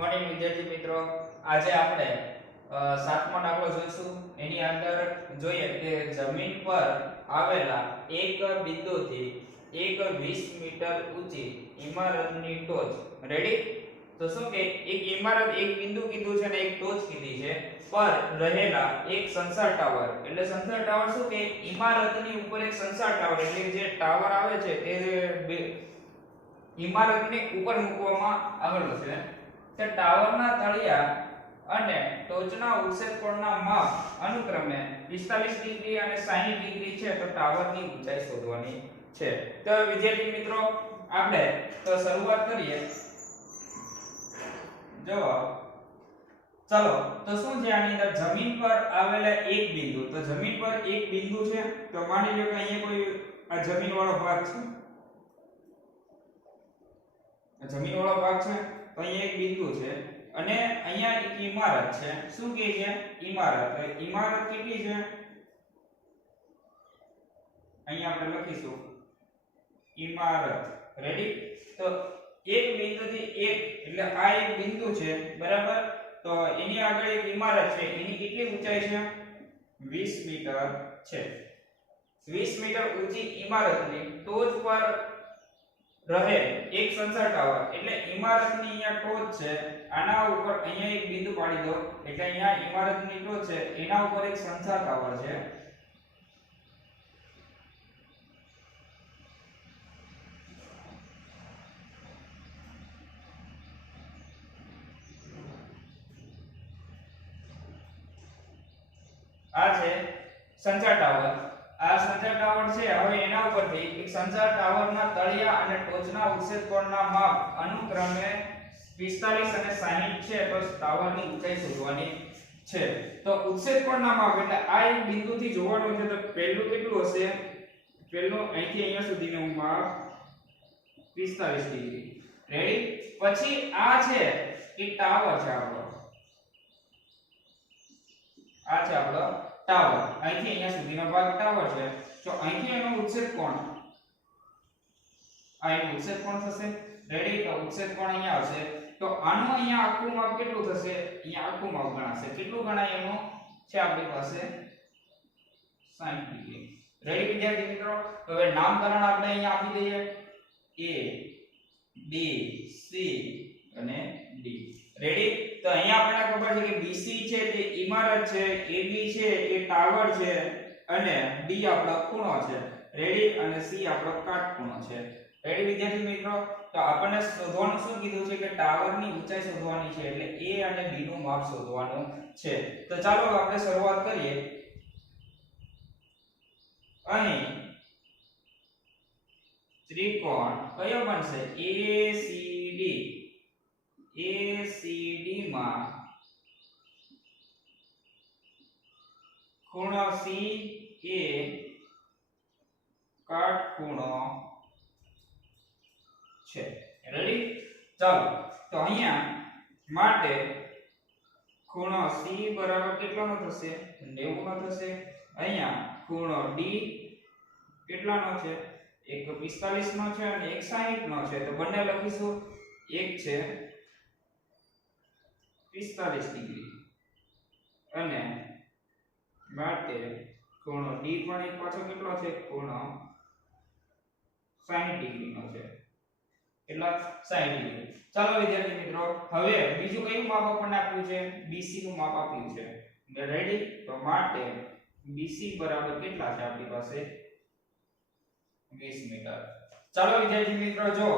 Morning વિદ્યાર્થી મિત્રો, આજે આપણે સાતમો દાખલો જોઈશું. એની અંદર જોઈએ કે જમીન પર આવેલા એક બિંદુથી એક 20 મીટર ઊંચી ઇમારતની ટોચ. રેડી? તો શું કે એક ઇમારત, એક બિંદુ કીધું છે ને એક ટોચ કીધી છે, પર રહેલા એક સંસાર ટાવર. એટલે સંસાર ટાવર શું કે ઇમારતની ઉપર એક સંસાર ટાવર, એટલે જે ટાવર આવે છે તે ઇમારતની ઉપર મૂકવામાં આવેલો છે. તે ટાવરના તળિયા અને ટોચના ઉત્સેદ કોણના માપ અનુક્રમે 45 ડિગ્રી અને 60 ડિગ્રી છે. તો ટાવરની ઊંચાઈ શોધવાની છે. તો વિદ્યાર્થી મિત્રો, આપણે તો શરૂઆત કરીએ. જો ચલો, તો શું છે આની અંદર? જમીન પર આવેલા એક બિંદુ. તો જમીન પર એક બિંદુ છે. તો માની લો કે અહીંયા કોઈ આ જમીન વાળો ભાગ છે, જમીન વાળો ભાગ છે. તો અહીંયા એક બિંદુ છે અને અહીંયા એક ઇમારત છે. શું કહે છે? ઇમારત. તો ઇમારત કેટલી છે? અહીંયા આપણે લખીશું ઇમારત. રેડી? તો એક બિંદુથી એક, એટલે આ એક બિંદુ છે, બરાબર? તો એની આગળ એક ઇમારત છે. એની કેટલી ઊંચાઈ છે? 20 મીટર છે. 20 મીટર ઊંચી ઇમારતની ટોચ પર રહે એક સંસાર ટાવર. એટલે ઇમારતની અહીંયા ટોચ છે, આના ઉપર અહીંયા એક બિંદુ પાડી દો, એટલે અહીંયા ઇમારતની ટોચ છે, એના ઉપર એક સંસાર ટાવર છે. આ છે સંચાર ટાવર. આ સંચાર ટાવર છે. હવે એના ઉપરથી એક સંચાર ટાવરના તળિયા અને ટોચના ઉત્સેદ કોણના માપ અનુક્રમે 45 અને 60 છે. તો ટાવરની ઊંચાઈ શોધવાની છે. તો ઉત્સેદ કોણના માપ એટલે આ એક બિંદુથી જોવાનું છે. તો પહેલું કેટલું હશે? પહેલું અહીંથી અહીંયા સુધીનું માપ 45 ડિગ્રી. રેડી? પછી આ છે એ ટાવર છે આપણો. આ છે આપણો ટાવર. અહીંથી અહીંયા સુધીનો ભાગ ટાવર છે. તો અહીંથી એનો ઉત્સેદ કોણ, આ એનો ઉત્સેદ કોણ થશે. રેડી? તો ઉત્સેદ કોણ અહીંયા આવશે. તો આનું અહીંયા આખું માપ કેટલું થશે? અહીંયા આખું માપ ગણાશે. કેટલું ગણાય? એનું છે આપણી પાસે 60 ડિગ્રી. રેડી વિદ્યાર્થી મિત્રો? તો હવે નામકરણ આપણે અહીંયા આપી દઈએ. A B C અને D. રેડી? તો અહીંયા આપણને ખબર છે કે BC છે તે ઇમારત છે, AB છે એ ટાવર છે અને D આપણો ખૂણો છે. રેડી? અને C આપણો કાટખૂણો છે. રેડી વિદ્યાર્થી મિત્રો? તો આપણને શોધવાનું શું કીધું છે કે ટાવરની ઊંચાઈ શોધવાની છે. એટલે A અને B નું માપ શોધવાનું છે. તો ચાલો આપણે શરૂઆત કરીએ. અહીં ત્રિકોણ કયો બનશે? ACD. ACD માં ખૂણો C એ કાટખૂણો છે. રેડી? ચાલો, તો અહીંયા માટે ખૂણો C બરાબર કેટલાનો થશે? 90 નો થશે. અહીંયા ખૂણો D કેટલાનો છે? એક 45 નો છે અને એક 60 નો છે. તો બંને લખીશું. એક છે 45 ડિગ્રી અને માટે ખૂણો D પણ એક પાછો કેટલો છે? ખૂણો 60 ડિગ્રી નો છે. કેટલા? 60 ડિગ્રી. ચાલો વિદ્યાર્થી મિત્રો, હવે બીજું કયું માપ આપણને આપ્યું છે? BC નું માપ આપ્યું છે. રેડી? તો માટે BC બરાબર કેટલા છે આપણી પાસે? 20 મીટર. ચાલો વિદ્યાર્થી મિત્રો, જો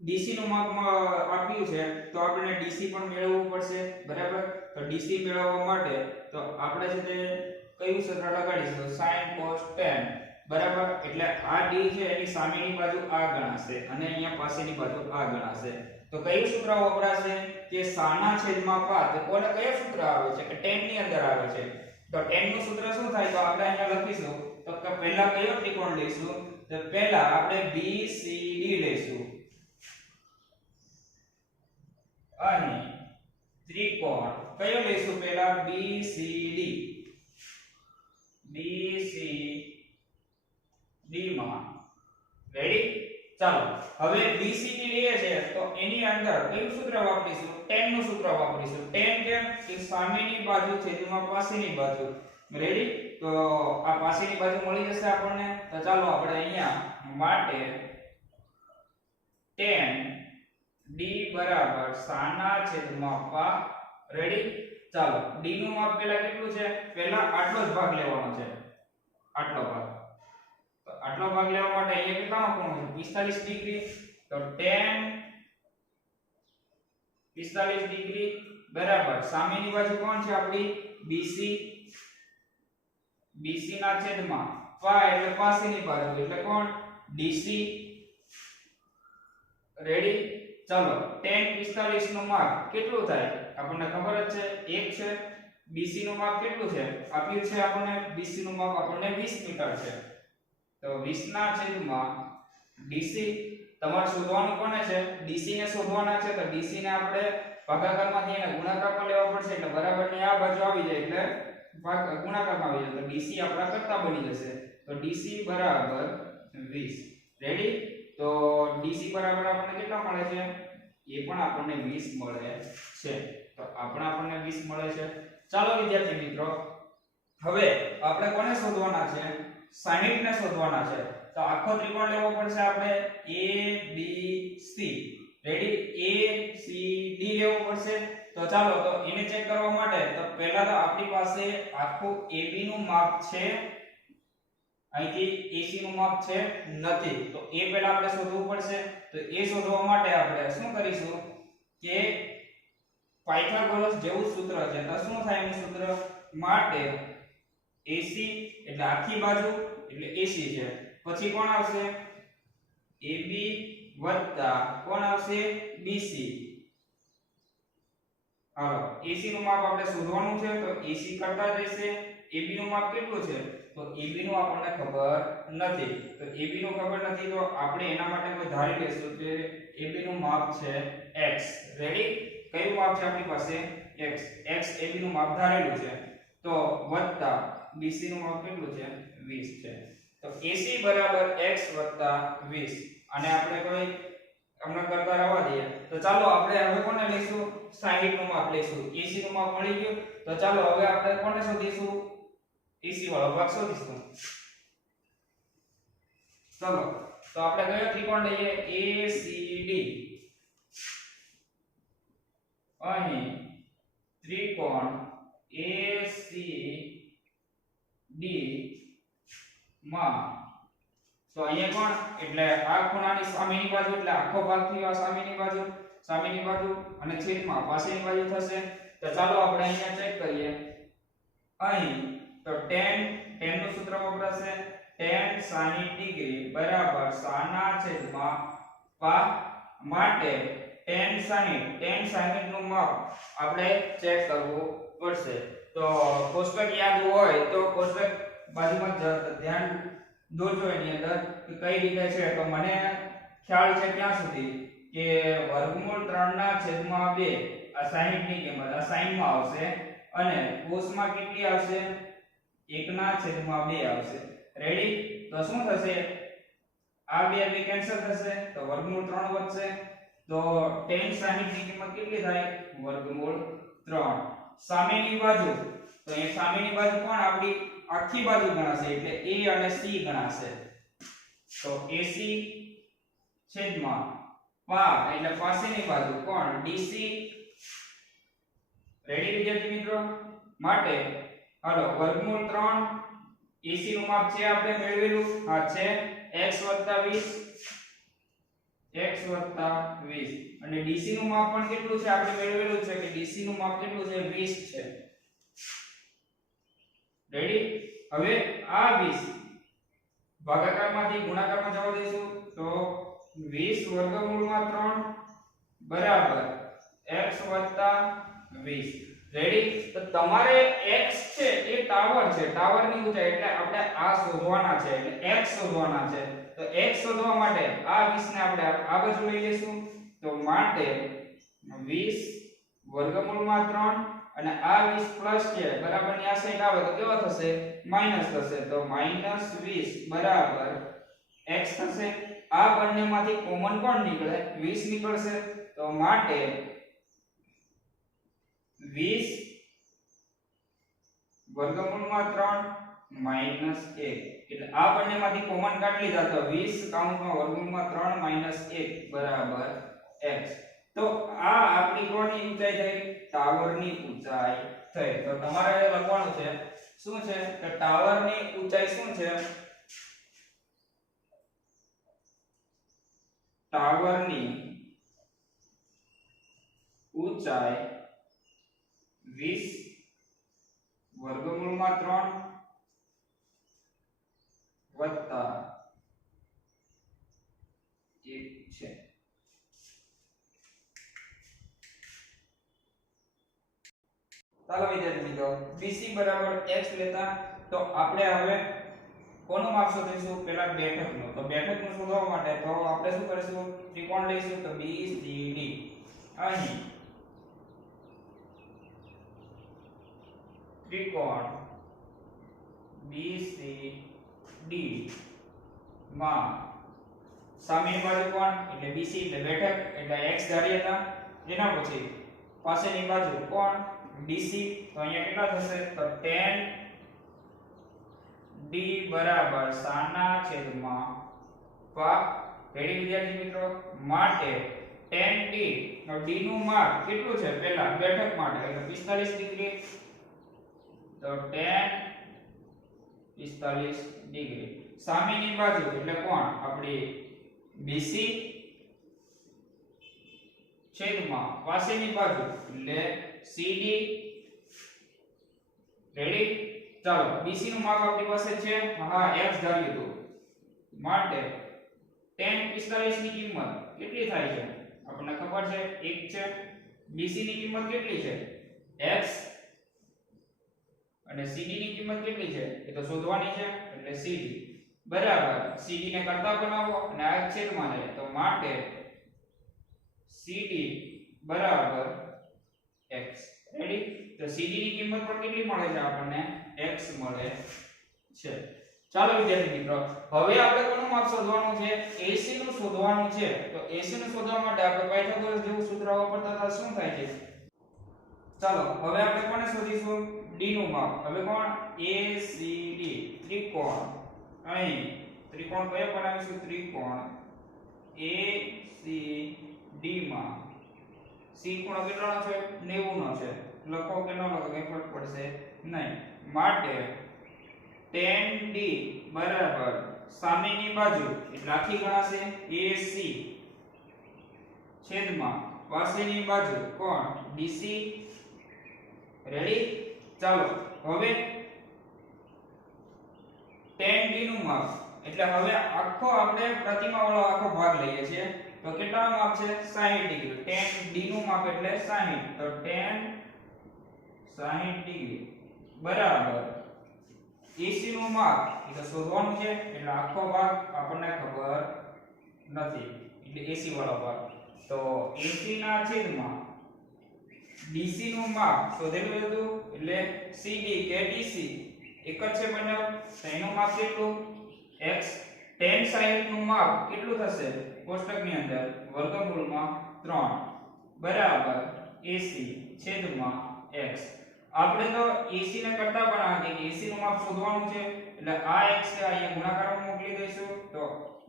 DC નું માપ આપ્યું છે તો આપણે DC પણ મેળવવું પડશે, બરાબર? તો DC મેળવવા માટે તો આપણે છે તે કયું સૂત્ર લગાડીશું? sin cos tan, બરાબર? એટલે આ D છે એની સામેની બાજુ આ ગણાશે અને અહીંયા પાસેની બાજુ આ ગણાશે. તો કયું સૂત્ર વપરાશે? કે સાના છેદમાં પાત. કોને કયું સૂત્ર આવે છે? કે tan ની અંદર આવે છે. તો tan નું સૂત્ર શું થાય? તો આપણે અહીંયા લખીશું. તો પહેલા કયો ત્રિકોણ લઈશું? તો પહેલા આપણે BCD લઈશું અને ત્રિકોણ કયો લઈશું? પહેલા BCD. BCD માં. રેડી? ચાલો હવે BCD લઈએ છે તો એની અંદર કયું સૂત્ર વાપરીશું? tan નું સૂત્ર વાપરીશું. tan કેમ કે સામેની બાજુ છેદમાં પાસેની બાજુ. રેડી? તો આ પાસેની બાજુ મળી જશે આપણને. તો ચાલો આપણે અહીંયા માટે tan d બરાબર સાના છેદમાં પા. રેડી? ચાલો d નું માપ પહેલા કેટલું છે? પહેલા આટલો જ ભાગ લેવાનો છે. આટલો ભાગ. તો આટલો ભાગ લેવા માટે અહીંયા કેટલાનો ખૂણો છે? 45 ડિગ્રી. તો tan 45 ડિગ્રી બરાબર સામેની બાજુ કોણ છે આપણી? BC. BC ના છેદમાં પા એટલે પાસેની બાજુ એટલે કોણ? DC. રેડી? ચાલો tan 45 નું માપ કેટલું થાય? આપણને ખબર જ છે 1 છે. BC નું માપ કેટલું છે? આપ્યું છે આપણને. BC નું માપ આપણને 20 મીટર છે. તો 20 ના છેદમાં DC. તમારે શોધવાનું કોને છે? DC ને શોધવાના છે. તો DC ને આપણે ભાગાકારમાંથી એને ગુણાકારમાં લેવા પડશે એટલે બરાબરની આ બાજુ આવી જાય એટલે ગુણાકારમાં આવી જાય. તો DC આપણા કરતા બની જશે. તો DC બરાબર 20. રેડી? તો DC બરાબર આપણને કેટલા મળે છે? એ પણ આપણને 20 મળે છે. તો આપણને 20 મળે છે. ચાલો વિદ્યાર્થી મિત્રો હવે આપણે કોને શોધવાના છે? 60 ને શોધવાના છે. તો આખો ત્રિકોણ લેવો પડશે આપણે ABC. રેડી? ACD લેવો પડશે. તો ચાલો તો એને ચેક કરવા માટે તો પહેલા તો આપણી પાસે આખું AB નું માપ છે. અહીંથી AC નું માપ છે નથી. તો એ પહેલા આપણે શોધવું પડશે. તો એ શોધવા માટે આપણે શું કરીશું કે પાયથાગોરસ જેવું સૂત્ર છે. તો શું થાય એનું સૂત્ર? માટે AC એટલે આખી બાજુ એટલે AC છે. પછી કોણ આવશે? AB વત્તા કોણ આવશે? BC. હાલો AC નું માપ આપણે શોધવાનું છે. તો AC કરતા જઈશે. AB નું માપ કેટલું છે? તો AB નું આપણને ખબર નથી. તો AB નું ખબર નથી તો આપણે એના માટે કોઈ ધારી લેશું કે AB નું માપ છે x. રેડી? કયું માપ છે આપણી પાસે? x. x AB નું માપ ધારેલું છે. તો વત્તા BC નું માપ કેટલું છે? 20 છે. તો AC બરાબર x વત્તા 20. અને આપણે કોઈ હમણાં કરતા રહેવા દઈએ. તો ચાલો આપણે હવે કોને લઈશું? 60 નું માપ લઈશું. AC નું માપ મળી ગયું. તો ચાલો હવે આપણે કોને શોધીશું? AC વાળો ભાગ શોધીશું. ચાલો તો આપણે કયો ત્રિકોણ લઈએ? ACD. અહીં ત્રિકોણ ACD માં તો અહીંયા કોણ એટલે આ ખૂણાની સામેની બાજુ એટલે આખો ભાગ થયો આ સામેની બાજુ અને છેદમાં પાસેની બાજુ થશે. તો ચાલો આપણે અહીંયા ચેક કરીએ. અહીં તો tan નું સૂત્ર વપરાશે. tan 60 ડિગ્રી બરાબર સાના છેદમાં પા. માટે tan 60 નું માપ આપણે ચેક કરવું પડશે. તો કોષ્ટક યાદ હોય તો કોષ્ટક બાજુમાં ધ્યાન દોરજો એની અંદર કે કઈ રીતે છે. તો મને ખ્યાલ છે ત્યાં સુધી કે વર્ગમૂળ 3 ના છેદમાં 2 આ 60 ની કિંમત આ sin માં આવશે અને કોસમાં કેટલી આવશે? 1 ના છેદમાં 2 આવશે. રેડી? તો શું થશે? આ બે કેન્સલ થશે તો વર્ગમૂળ 3 વધશે. તો tan 60 ની કિંમત કેટલી થાય? વર્ગમૂળ 3. સામેની બાજુ તો એ સામેની બાજુ કોણ આપણી આખી બાજુ ગણાશે એટલે A અને C ગણાશે. તો AC છેદમાં પા એટલે પાસેની બાજુ કોણ? DC. રેડી વિદ્યાર્થી મિત્રો? માટે હાલો વર્ગમૂળ 3 AC નું માપ છે આપણે મેળવેલું આ છે x 20 અને DC નું માપ પણ કેટલું છે આપણે મેળવેલું છે કે DC નું માપ કેટલું છે? 20 છે. રેડી? હવે આ 20 ભાગાકારમાંથી ગુણાકારમાં જવા દઈશું તો 20 વર્ગમૂળમાં 3 બરાબર x 20. રેડી? તો તમારે x છે એ ટાવર છે. ટાવરની ઊંચાઈ એટલે આપણે આ શોધવાના છે એટલે x શોધવાના છે. તો x શોધવા માટે આ 20 ને આપણે આ બાજુ લઈ લેશું. તો માટે 20 વર્ગમૂળમાં 3 અને આ 20 પ્લસ છે બરાબરની આ સાઈડ આવે તો કેવો થશે? માઈનસ થશે. તો -20 બરાબર x થશે. આ બંનેમાંથી કોમન કોણ નીકળે 20 નીકળશે તો માટે 20 વર્ગમૂળમાં 3 માઈનસ 1 એટલે આ બંનેમાંથી કોમન કાઢી લીધા તો 20 કાઉન્ટમાં વર્ગમૂળમાં 3 માઈનસ 1 બરાબર x તો આ આપણી કોની ઊંચાઈ થઈ ટાવરની ઊંચાઈ થઈ તો તમારે લખવાનું છે શું છે કે ટાવરની ઊંચાઈ શું છે ટાવરની ઊંચાઈ 20 વર્ગમૂળમાં 3 વત્તા 1 છે ચાલો વિદ્યાર્થી મિત્રો BC બરાબર x લેતા તો આપણે હવે કોનું માપ શોધીશું પહેલા બેઠકનું તો બેઠકનું શોધવા માટે તો આપણે શું કરીશું ત્રિકોણ લઈશું તો BCD અહીં ત્રિકોણ BCD માં સામેની બાજુ કોણ એટલે BC એટલે બેઠક એટલે x ધારી હતા એના પછી પાસેની બાજુ કોણ DC તો અહીંયા કેટલા થશે તો 10 D બરાબર સાના છેદમાં પા રેડી વિદ્યાર્થી મિત્રો માટે 10D નો D નું માપ કેટલું છે પહેલા બેઠક માટે એટલે 45 ડિગ્રી તો 10 45 ડિગ્રી સામેની બાજુ એટલે કોણ આપણી BC છેદમાં પાસેની બાજુ એટલે CD રેડી ચાલો BC નું માપ આપણી પાસે છે હા x ધારી દો માટે 10 45 ની કિંમત કેટલી થાય છે આપણને ખબર છે 1 છે BC ની કિંમત કેટલી છે x અને CD ની કિંમત કેટલી છે એ તો શોધવાની છે એટલે CD બરાબર CD ને કરતા બનાવો અને આ છેદમાં જાય તો માટે CD બરાબર x રેડી તો CD ની કિંમત પણ કેટલી મળે છે આપણને x મળે છે ચાલો વિદ્યાર્થી મિત્રો હવે આપણે કોનું માપ શોધવાનું છે AC નું શોધવાનું છે તો AC નું શોધવા માટે આપણે પાયથાગોરસ જેવું સૂત્ર વાપરતા હતા શું થાય છે ચાલો હવે આપણે કોને શોધીશું D નું માપ હવે કોણ ACD ત્રિકોણ અહીં ત્રિકોણ કયો બનાવીશું ત્રિકોણ ACD માં C ખૂણો કેટલાનો છે 90 નો છે લખો કે ન લખો કઈ ફરક પડશે નહીં માટે 10D બરાબર સામેની બાજુ એટલે આખી ગણાશે AC છેદમાં પાસેની બાજુ કોણ DC રેડી ચાલો હવે 10D નું માપ એટલે હવે આખો આપણે પ્રતિમા વાળો આખો ભાગ લઈએ છીએ તો કેટલાનું માપ છે 60 ડિગ્રી 10D નું માપ એટલે 60 તો 10 60 ડિગ્રી બરાબર AC નું માપ એટલે શોધવાનું છે એટલે આખો ભાગ આપણને ખબર નથી એટલે AC વાળો ભાગ તો AC ના છેદમાં DC નું માપ શોધેલું હતું એટલે CD કે DC એક જ છે બંને તો એનું માપ કેટલું x 10 60 નું માપ કેટલું થશે કોષ્ટકની અંદર વર્ગમૂળમાં 3 બરાબર AC છેદમાં x આપણે તો AC ને કરતા બનાવીએ કે AC નું માપ શોધવાનું છે એટલે આ x છે અહીંયા ગુણાકારમાં મોકલી દઈશું તો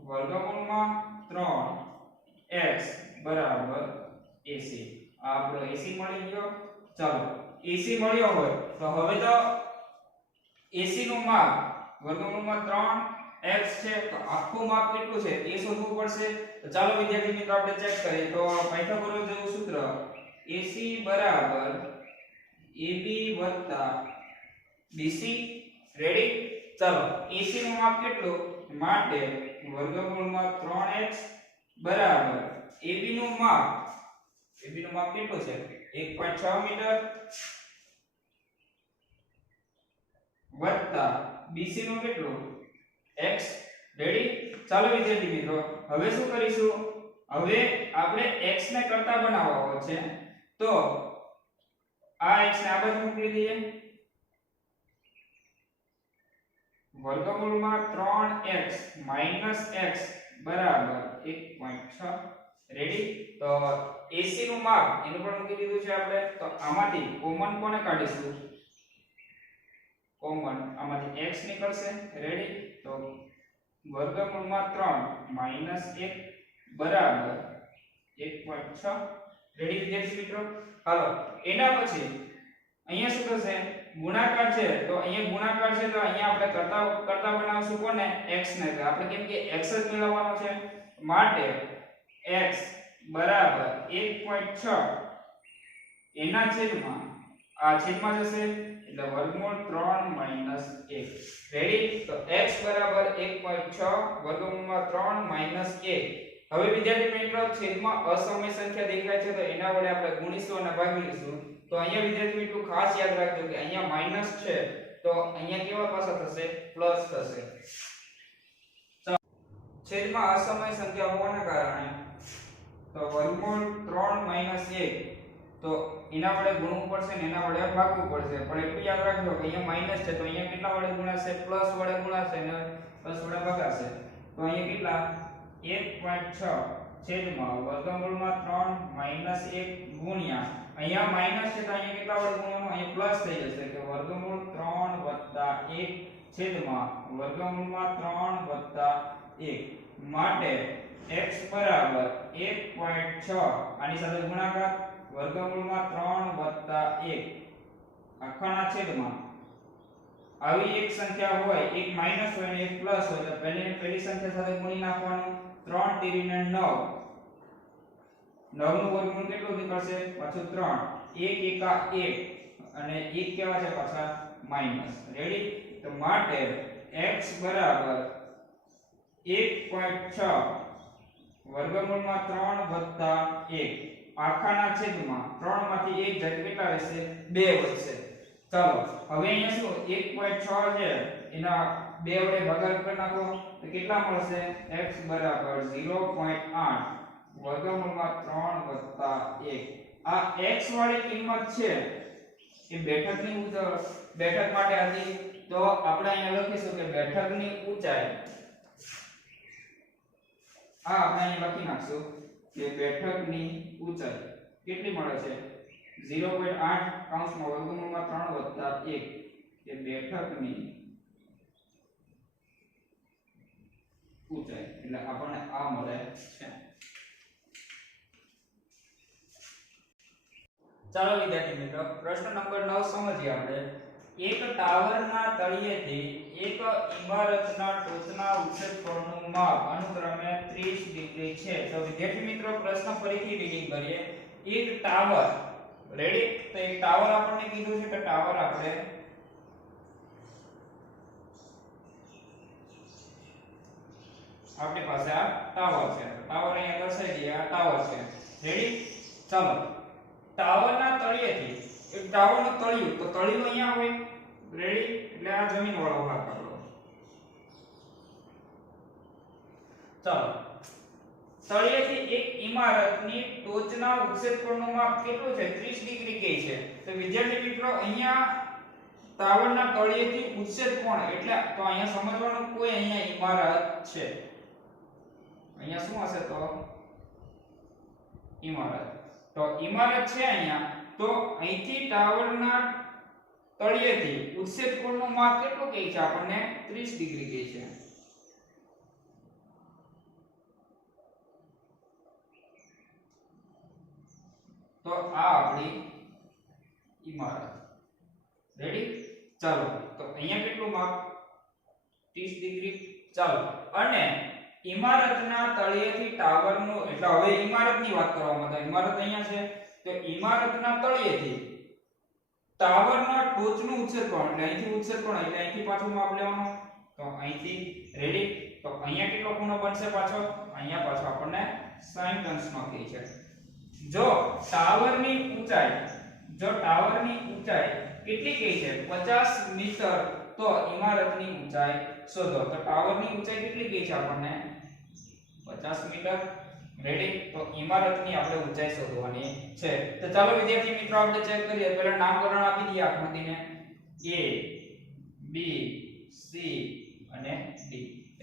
વર્ગમૂળમાં 3x બરાબર AC આ આપણો AC મળી ગયો ચાલો AC મળ્યો હોય તો હવે તો AC નું માપ વર્ગમૂળમાં 3x છે તો આખું માપ કેટલું છે એ શોધવું પડશે તો ચાલો વિદ્યાર્થી મિત્રો આપણે ચેક કરીએ તો પાયથાગોરસ જેવું સૂત્ર AC બરાબર AB વત્તા BC રેડી ચાલો AC નું માપ કેટલું માટે વર્ગમૂળમાં 3x બરાબર AB નું માપ કેટલું છે 1.6 મીટર વત્તા BC નું કેટલું x રેડી ચાલો વિદ્યાર્થી મિત્રો હવે શું કરીશું હવે આપણે x ને કરતા બનાવવો છે તો આ x ને આ બાજુ મૂકી દઈએ વર્ગમૂળમાં 3x - x બરાબર 1.6 રેડી તો AC નું માપ એનું પણ મૂકી દીધું છે આપણે તો આમાંથી કોમન કોને કાઢીશું કોમન આમાંથી x નીકળશે રેડી તો વર્ગમૂળમાં 3 -1 બરાબર 1.6 રેડી વિદ્યાર્થી મિત્રો હાલો એના પછી અહીંયા શું થશે ગુણાકાર છે તો અહીંયા ગુણાકાર છે તો અહીંયા આપણે કરતા બનાવશું કોને x ને તો આપણે કેમ કે x જ મેળવવાનો છે માટે x બરાબર 1.6 એના છેદમાં આ છેદમાં જશે એટલે વર્ગમૂળ 3 - 1 રેડી તો x બરાબર 1.6 વર્ગમૂળમાં 3 - 1 હવે વિદ્યાર્થી મિત્રો છેદમાં અસમય સંખ્યા દેખાય છે તો એના વડે આપણે ગુણીશું અને ભાગીશું તો અહીંયા વિદ્યાર્થી મિત્રો ખાસ યાદ રાખજો કે અહીંયા માઈનસ છે તો અહીંયા કેવા પાસા થશે પ્લસ થશે છેદમાં અસમય સંખ્યા હોવાના કારણે તો વર્ગમૂળ 3 - 1 તો એના વડે ગુણવું પડશે ને એના વડે ભાગવું પડશે પણ એટલું યાદ રાખજો કે અહીંયા માઈનસ છે તો અહીંયા કેટલા વડે ગુણાશે પ્લસ વડે ગુણાશે અને પ્લસ વડે ભાગાશે તો અહીંયા કેટલા 1.6 છેદમાં વર્ગમૂળમાં 3 - 1 ગુણ્યા અહીંયા માઈનસ છે તો અહીંયા કેટલા વડે ગુણવાનું અહીંયા પ્લસ થઈ જશે કે વર્ગમૂળ 3 + 1 છેદમાં વર્ગમૂળમાં 3 + 1 માટે x બરાબર 1.6 આની સાથે ગુણાકાર વર્ગમૂળમાં 3 + 1 આખાના છેદમાં આવી એક સંખ્યા હોય એક માઈનસ હોય અને એક પ્લસ હોય તો પહેલી સંખ્યા સાથે ગુણી નાખવાનું 3 * 9 9 નું વર્ગમૂળ કેટલું નીકળશે પાછું 3 1 એકા 1 અને 1 કેવા છે પાછા માઈનસ રેડી તો માટે x બરાબર 1.6 વર્ગમૂળમાં 3 + 1 આખાના છેદમાં 3 માંથી 1 જાય કેટલા રહેશે 2 વધશે ચાલો હવે અહીંયા શું 1.6 છે એના 2 વડે ભાગાકાર કરી નાખો તો કેટલા મળશે x બરાબર 0.8 વર્ગમૂળમાં 3 + 1 આ x વાળી કિંમત છે એ બેઠક માટે હતી તો આપણે અહીંયા લખીશું કે બેઠકની ઊંચાઈ આપણે અહીંયા લખી નાખશું કે બેઠકની ઊંચાઈ કેટલી મળે છે 0.8 કૌંસમાં વર્ગમૂળમાં 3 + 1 કે બેઠકની ઊંચાઈ એટલે આપણને આ મળે છે ચાલો વિદ્યાર્થી મિત્રો પ્રશ્ન નંબર 9 સમજીએ આપણે એક ટાવરના તળિયેથી એક ઇમારતના ટોચના ઉચ્ચકોણનું માપ અનુક્રમે 30 ડિગ્રી છે તો વિદ્યાર્થી મિત્રો પ્રશ્ન ફરીથી રીડિંગ કરીએ એક ટાવર રેડી તો એક ટાવર આપણને કીધું છે કે ટાવર આપણે આપણી પાસે આ ટાવર છે ટાવર અહીંયા દર્શાવી દઈએ આ ટાવર છે રેડી ચાલો ટાવરના તળિયેથી એક ટાવરનું તળિયું તો તળિયું અહીંયા હોય રેડી એટલે આ જમીન વાળો ભાગ આપણો ચાલો તળિયેથી એક ઇમારતની ટોચના ઉચ્ચકોણનું માપ કેટલું છે 30 ડિગ્રી કહે છે તો વિદ્યાર્થી મિત્રો અહીંયા ટાવરના તળિયેથી ઉચ્ચકોણ એટલે તો અહીંયા સમજવાનું કોઈ અહીંયા ઇમારત છે અહીંયા શું હશે તો ઇમારત તો ઇમારત છે અહીંયા તો અહીંથી ટાવરના તળિયેથી ઉચ્ચકોણનું માપ કેટલું કહે છે આપણને 30 ડિગ્રી કહે છે તો આ આપણી ઇમારત રેડી ચાલો તો અહીંયા કેટલું માપ 30 ડિગ્રી ચાલો અને ઇમારતના તળિયેથી ટાવરનું એટલે હવે ઇમારતની વાત કરવામાં તો ઇમારત અહીંયા છે તો ઇમારતના તળિયેથી ટાવરના ટોચનું ઉચ્ચકોણ એટલે અહીંથી ઉચ્ચકોણ એટલે અહીંથી પાછું માપ લેવાનું તો અહીંથી રેડી તો અહીંયા કેટલો ખૂણો બનશે પાછો અહીંયા પાછો આપણને 60 અંશનો કહે છે જો ટાવરની ઊંચાઈ કેટલી કહી છે 50 મીટર તો ઇમારતની ઊંચાઈ શોધો તો ટાવરની ઊંચાઈ કેટલી કહી છે આપણને 50 મીટર રેડી તો ઇમારતની આપણે ઊંચાઈ શોધવાની છે તો ચાલો વિદ્યાર્થી મિત્રો આપણે ચેક કરીએ પહેલા નામકરણ આપી દઈએ આકૃતિને A B C અને D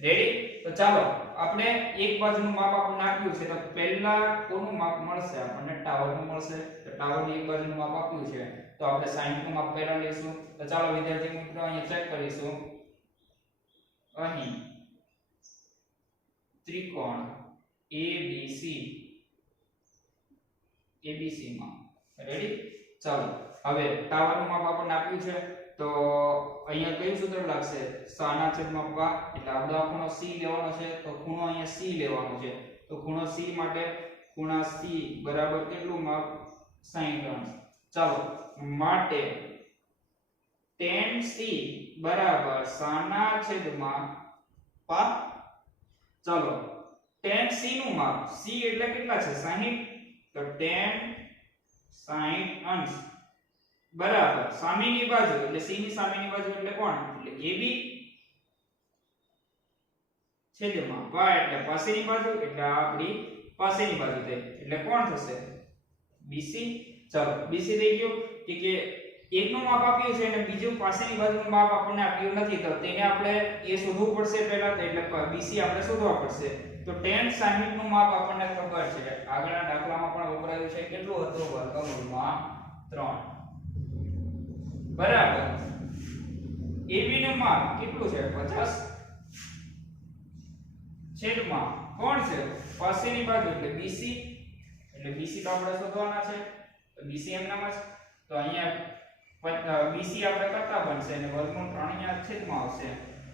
રેડી? તો ચાલો આપણે એક બાજુનું માપ આપણને આપ્યું છે, તો પહેલા કોનું માપ મળશે? આપણને ટાવરનું મળશે. તો ટાવરની એક બાજુનું માપ આપ્યું છે, તો આપણે 60 નું માપ પહેલા લઈશું. તો ચાલો વિદ્યાર્થી મિત્રો અહીંયા ચેક કરીશું. અહીં ત્રિકોણ ABC માં રેડી. ચાલો હવે ટાવરનું માપ આપણને આપ્યું છે, તો અહીંયા કયું સૂત્ર લાગશે? સાના છેદમાં પા, એટલે આપણો ખૂણો C લેવાનો છે, તો ખૂણો અહીંયા C લેવાનો છે. તો ખૂણો C માટે ખૂણા C બરાબર કેટલું માપ? 60 અંશ. ચાલો માટે tan C બરાબર સાના છેદમાં પા. ચાલો tan C નું માપ, C એટલે કેટલા છે? 60. તો tan 60 અંશ બરાબર સામેની બાજુ, એટલે C ની સામેની બાજુ એટલે કોણ? એટલે AB છેદમાં પા એટલે પાસેની બાજુ, એટલે આ આપણી પાસેની બાજુ થઈ, એટલે કોણ થશે? BC. ચાલો BC થઈ ગયું કે એકનું માપ આપ્યું છે અને બીજું પાસેની બાજુનું માપ આપણને આપ્યું નથી, તો તેને આપણે એ શોધવું પડશે પહેલા, તો એટલે BC આપણે શોધવા પડશે. તો tan 60 નું માપ આપણને ખબર છે, આગળના દાખલામાં પણ વપરાયું છે. કેટલું હતું? વર્ગમૂળમાં 3 બરાબર. AB નું માપ કેટલું છે? 50 છેદમાં કોણ છે? પાસેની બાજુ એટલે BC, એટલે BC તો આપણે શોધવાના છે. તો BC એમ નામ જ, તો અહીંયા BC આપણે કરતા બનશે અને વર્ગમૂળ 3 અહીંયા છેદમાં આવશે.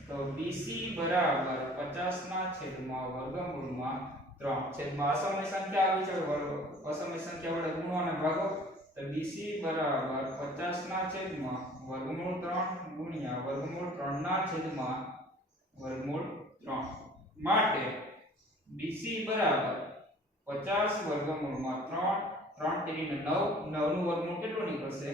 તો BC બરાબર 50 ના છેદમાં વર્ગમૂળમાં 3 છેદમાં અસમય સંખ્યા આવી છે, અસમય સંખ્યા વડે ગુણો અને ભાગો. તો BC બરાબર 50 ના છેદમાં વર્ગમૂળ 3 ગુણ્યા વર્ગમૂળ 3 ના છેદમાં વર્ગમૂળ 3 માટે BC બરાબર 50 વર્ગમૂળમાં 3 3 3 ને 9 9 નું વર્ગમૂળ કેટલું નીકળશે?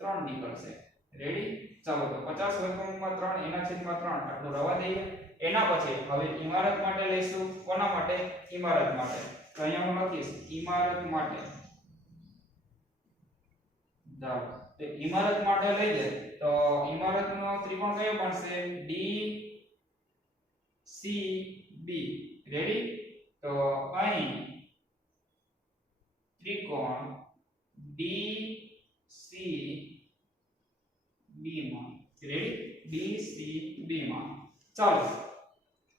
3 નીકળશે. રેડી? ચાલો તો 50 વર્ગમૂળમાં 3 એના છેદમાં 3 આટલું રવા દઈએ. એના પછી હવે ઇમારત માટે લઈશું. કોના માટે? ઇમારત માટે. તો અહીંયા હું લખીશ ઇમારત માટે. ચાલો તો ઇમારત માટે લઈએ તો ઇમારતનો ત્રિકોણ કયો બનશે? DCB. રેડી? તો અહીં ત્રિકોણ DCB માં, રેડી? DCB માં. ચાલો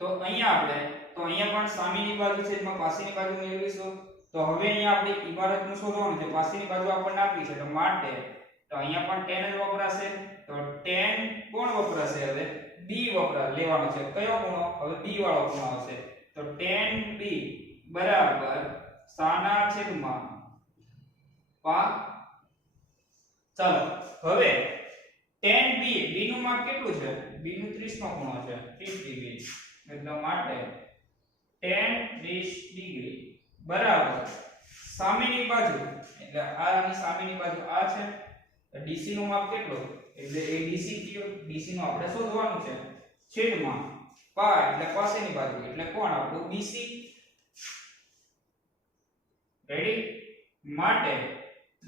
તો અહીંયા પણ સામેની બાજુ છે એમાં પાસેની બાજુ મેળવીશું. તો હવે અહીંયા આપણે ઇમારતનું શોધવાનું છે, પાસેની બાજુ આપણને આપી છે, તો માટે તો અહીંયા પણ tan જ વપરાશે. તો tan કોણ વપરાશે? હવે B લેવાનો છે. કયો ખૂણો? હવે B વાળો ખૂણો આવશે. તો tan B બરાબર સાના છેદમાં પા. ચાલો હવે tan B, B નું માપ કેટલું છે? B નું 30 નો ખૂણો છે, 30 ડિગ્રી. એટલે માટે tan 30 ડિગ્રી બરાબર સામેની બાજુ, એટલે આની સામેની બાજુ આ છે. DC નું માપ કેટલું? એટલે એ DC થયું. DC નું આપણે શોધવાનું છે. છેદમાં પા એટલે પાસેની બાજુ, એટલે કોણ? આપણું BC. રેડી? માટે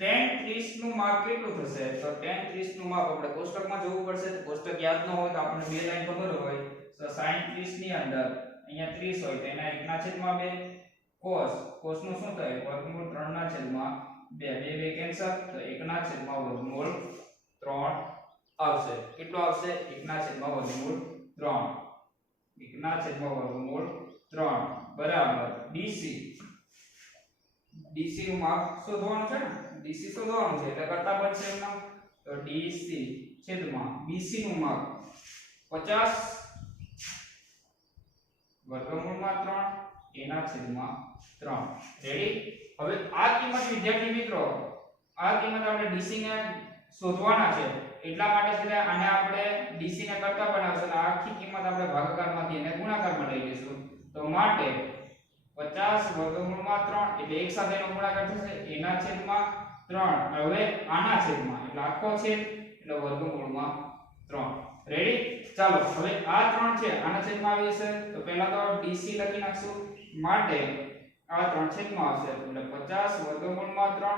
tan 30 નું માપ કેટલું થશે? તો tan 30 નું માપ આપણે કોષ્ટકમાં જોવું પડશે. તો કોષ્ટક યાદ ન હોય તો આપણને બે લાઈન ખબર હોય તો sin 30 ની અંદર અહીંયા 30 હોય તો એના 1 ના છેદમાં 2 cos નું શું થાય? વર્ગમૂળ 3 ના છેદમાં 2 2 કેન્સલ, તો 1 ના છેદમાં વર્ગમૂળ 3 આવશે. કેટલો આવશે? 1 ના છેદમાં વર્ગમૂળ 3. 1 ના છેદમાં વર્ગમૂળ 3 બરાબર DC. DC નું માપ શોધવાનું છે ને, DC શોધવાનું છે એટલે કરતા બનશે એમના. તો DC છેદમાં BC નું માપ 50 વર્ગમૂળમાં 3 એના છેદમાં 3. રેડી? હવે આ કિંમત વિદ્યાર્થી મિત્રો, આ કિંમત આપણે DC ને શોધવાના છે, એટલા માટે છે આને આપણે DC ને કરતા બનાવશું અને આખી કિંમત આપણે ભાગાકારમાંથી એને ગુણાકારમાં લઈ લઈશું. તો માટે 50 વર્ગમૂળમાં 3 એટલે એક સાથેનો ગુણાકાર થશે એના છેદમાં 3. હવે આના છેદમાં એટલે આખો છેદ એટલે વર્ગમૂળમાં 3. રેડી? ચાલો હવે આ 3 છે આના છેદમાં આવી જશે. તો પહેલા તો DC લખી નાખશું. માટે આ 3 છેદમાં આવશે એટલે 50 વર્ગમૂળમાં 3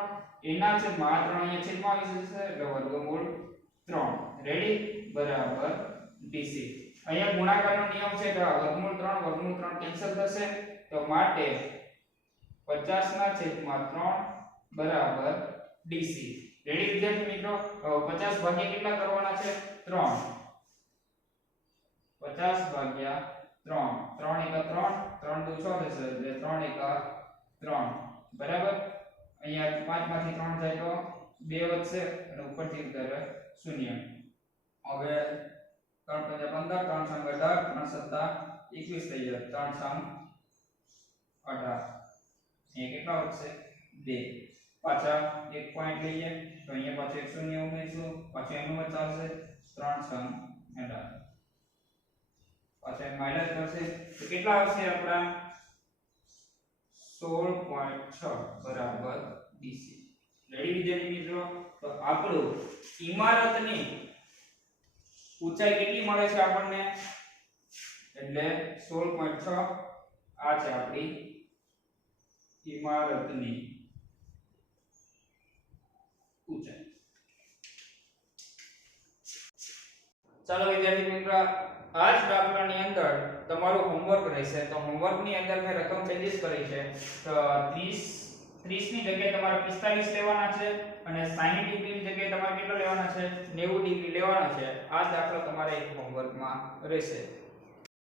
એના છેદમાં આ 3 અહીંયા છેદમાં આવી જશે એટલે વર્ગમૂળ 3. રેડી? બરાબર DC. અહીંયા ગુણાકારનો નિયમ છે કે વર્ગમૂળ 3 કેન્સલ થશે તો માટે 50/3 બરાબર DC. રેડી વિદ્યાર્થી મિત્રો? 50 ભાગ્યા કેટલા કરવાના છે? 3. 50 ભાગ્યા 3 3 1 3 3 2 6 થશે એટલે 3 1 3 બરાબર. અહીંયા 5 માંથી 3 જાય તો 2 વધશે અને ઉપરથી ઉતારે 0. હવે 3 5 15 3 6 18 3 7 21 થઈ જાય 3 6 18. અહીંયા કેટલા વધશે? 2. પાછા એક પોઈન્ટ લઈએ તો અહીંયા પાછું એક શૂન્ય ઉમેરીશું, પાછું એનું વચ્ચે આવશે 3 6 18. પાછા માઈનસ કરશે તો કેટલા આવશે આપણા? 16.6 બરાબર DC. રેડી વિદ્યાર્થી મિત્રો? તો આપણું ઇમારતની ઊંચાઈ કેટલી મળે છે આપણને? એટલે 16.6 આ છે આપણી ઇમારતની ઊંચાઈ. ચાલો વિદ્યાર્થી મિત્રો, આ જ દાખલાની અંદર તમારું હોમવર્ક રહેશે. તો હોમવર્કની અંદર મેં રકમ ચેન્જીસ કરી છે. તો 30 ની જગ્યાએ તમારે 45 લેવાના છે અને 60 ડિગ્રીની જગ્યાએ તમારે કેટલો લેવાના છે? 90 ડિગ્રી લેવાના છે. આ દાખલો તમારે હોમવર્કમાં રહેશે.